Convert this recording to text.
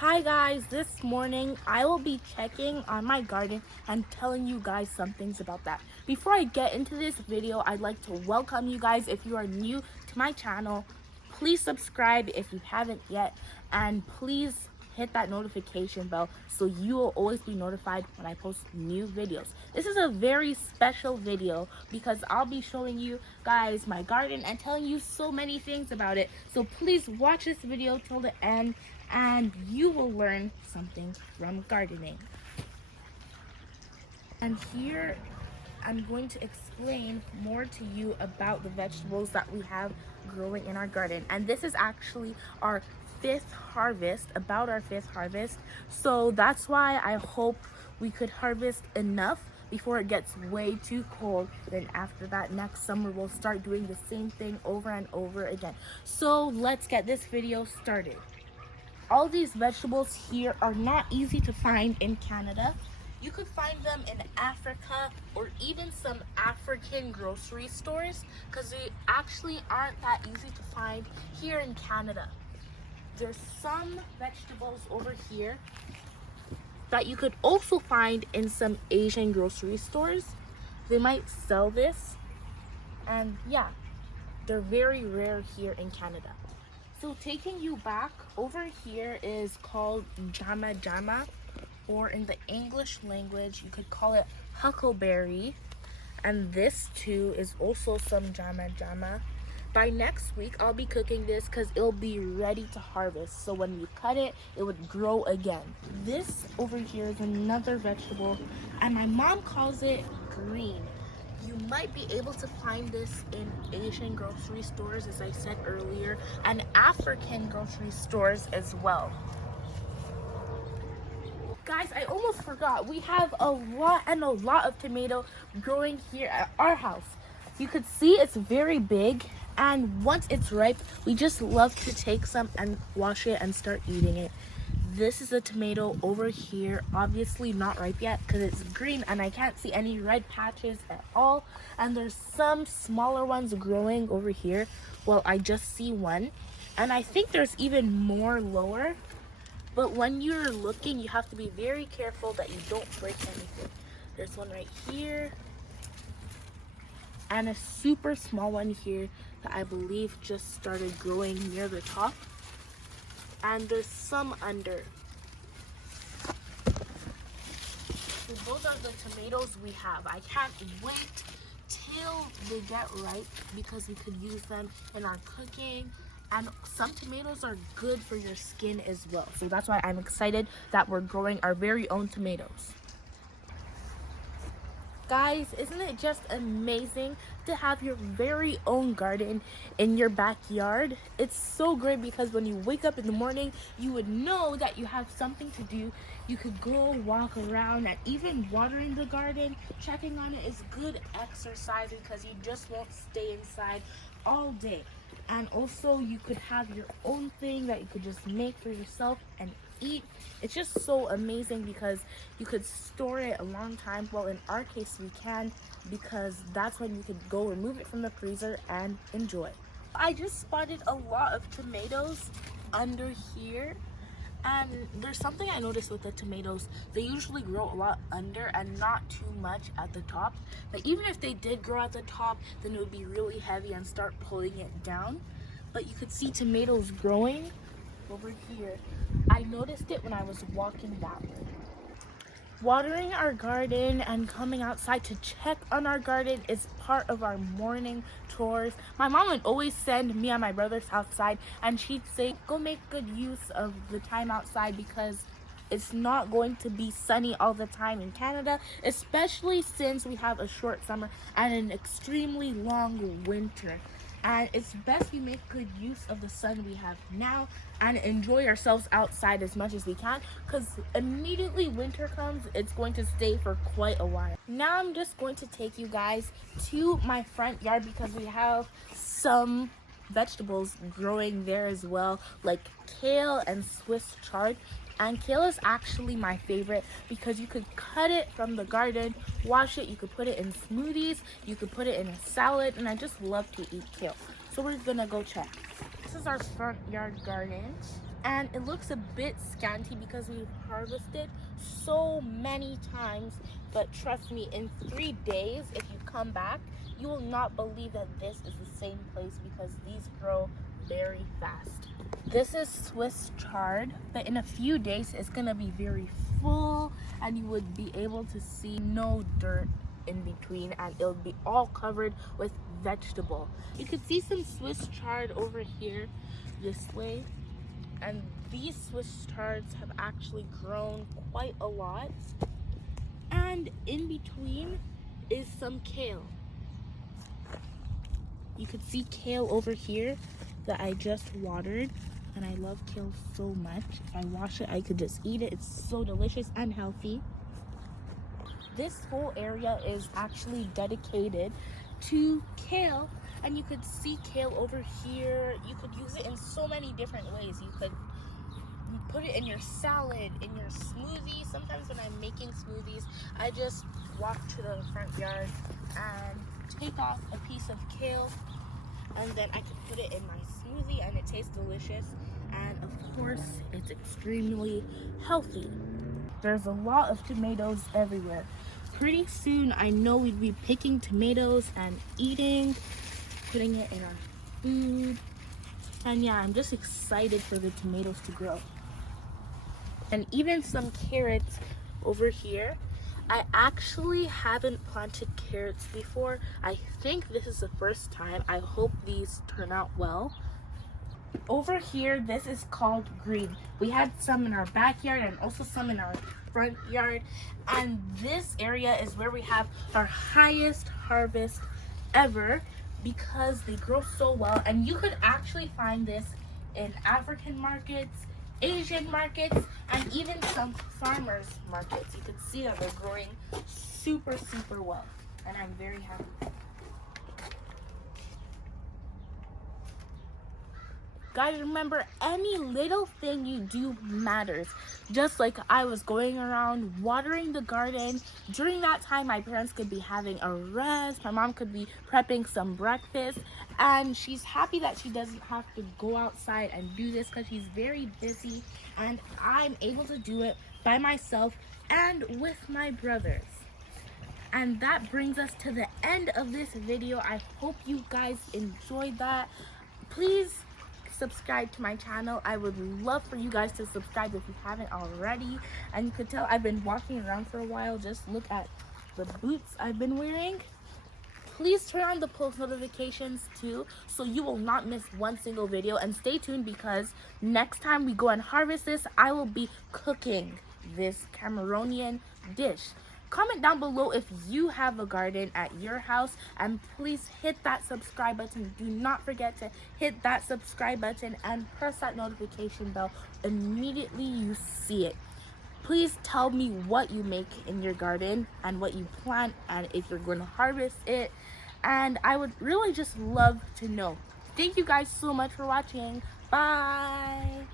Hi guys, this morning I will be checking on my garden and telling you guys some things about that. Before I get into this video, I'd like to welcome you guys. If you are new to my channel, please subscribe if you haven't yet, and please hit that notification bell so you will always be notified when I post new videos. This is a very special video because I'll be showing you guys my garden and telling you so many things about it. So please watch this video till the end and you will learn something from gardening. And here I'm going to explain more to you about the vegetables that we have growing in our garden. And this is actually our fifth harvest, about our fifth harvest. So that's why I hope we could harvest enough before it gets way too cold. Then after that, next summer, we'll start doing the same thing over and over again. So let's get this video started. All these vegetables here are not easy to find in Canada. You could find them in Africa or even some African grocery stores because they actually aren't that easy to find here in Canada. There's some vegetables over here that you could also find in some Asian grocery stores. They might sell this, and yeah, they're very rare here in Canada. So taking you back, over here is called jama jama, or in the English language, you could call it huckleberry. And this too is also some jama jama. By next week, I'll be cooking this because it'll be ready to harvest. So when you cut it, it would grow again. This over here is another vegetable, and my mom calls it green. You might be able to find this in Asian grocery stores, as I said earlier, and African grocery stores as well. Guys, I almost forgot. We have a lot of tomato growing here at our house. You could see it's very big, and once it's ripe, we just love to take some and wash it and start eating it. This is a tomato over here, obviously not ripe yet because it's green and I can't see any red patches at all. And there's some smaller ones growing over here. Well, I just see one, and I think there's even more lower. But when you're looking, you have to be very careful that you don't break anything. There's one right here, and a super small one here that I believe just started growing near the top. And there's some under. So those are the tomatoes we have. I can't wait till they get ripe because we could use them in our cooking. And some tomatoes are good for your skin as well. So that's why I'm excited that we're growing our very own tomatoes. Guys, isn't it just amazing to have your very own garden in your backyard? It's so great because when you wake up in the morning, you would know that you have something to do. You could go walk around, and even watering the garden, checking on it is good exercise because you just won't stay inside all day. And also you could have your own thing that you could just make for yourself and eat. It's just so amazing because you could store it a long time. Well, in our case we can, because that's when you could go remove it from the freezer and enjoy. I just spotted a lot of tomatoes under here, and there's something I noticed with the tomatoes. They usually grow a lot under and not too much at the top. But even if they did grow at the top, then it would be really heavy and start pulling it down. But you could see tomatoes growing over here. I noticed it when I was walking that way. Watering our garden and coming outside to check on our garden is part of our morning chores. My mom would always send me and my brothers outside, and she'd say, go make good use of the time outside because it's not going to be sunny all the time in Canada, especially since we have a short summer and an extremely long winter. And it's best we make good use of the sun we have now and enjoy ourselves outside as much as we can, because immediately winter comes, it's going to stay for quite a while. Now I'm just going to take you guys to my front yard because we have some vegetables growing there as well, like kale and Swiss chard. And kale is actually my favorite because you could cut it from the garden, wash it, you could put it in smoothies, you could put it in a salad, and I just love to eat kale. So we're gonna go check. This is our front yard garden, and it looks a bit scanty because we've harvested so many times. But trust me, in 3 days, if you come back, you will not believe that this is the same place because these grow very fast. This is Swiss chard, but in a few days it's gonna be very full and you would be able to see no dirt in between, and it'll be all covered with vegetable. You could see some Swiss chard over here this way, and these Swiss chards have actually grown quite a lot. And in between is some kale. You could see kale over here that I just watered, and I love kale so much. If I wash it, I could just eat it. It's so delicious and healthy. This whole area is actually dedicated to kale, and you could see kale over here. You could use it in so many different ways. You could put it in your salad, in your smoothie. Sometimes when I'm making smoothies, I just walk to the front yard and take off a piece of kale, and then I can put it in my smoothie and it tastes delicious, and of course it's extremely healthy. There's a lot of tomatoes everywhere. Pretty soon I know we'd be picking tomatoes and eating, putting it in our food, and yeah, I'm just excited for the tomatoes to grow. And even some carrots over here. I actually haven't planted carrots before. I think this is the first time. I hope these turn out well. Over here, this is called green. We had some in our backyard and also some in our front yard. And this area is where we have our highest harvest ever because they grow so well. And you could actually find this in African markets, Asian markets, and even some farmers markets. You can see that they're growing super well, and I'm very happy. Guys, remember, any little thing you do matters. Just like I was going around watering the garden. During that time, my parents could be having a rest. My mom could be prepping some breakfast. And she's happy that she doesn't have to go outside and do this because she's very busy. And I'm able to do it by myself and with my brothers. And that brings us to the end of this video. I hope you guys enjoyed that. Please subscribe to my channel. I would love for you guys to subscribe if you haven't already. And you could tell I've been walking around for a while. Just look at the boots I've been wearing. Please turn on the post notifications too, so you will not miss one single video. And stay tuned because next time we go and harvest this, I will be cooking this Cameroonian dish. Comment down below if you have a garden at your house, and please hit that subscribe button. Do not forget to hit that subscribe button and press that notification bell immediately you see it. Please tell me what you make in your garden and what you plant and if you're going to harvest it, and I would really just love to know. Thank you guys so much for watching. Bye.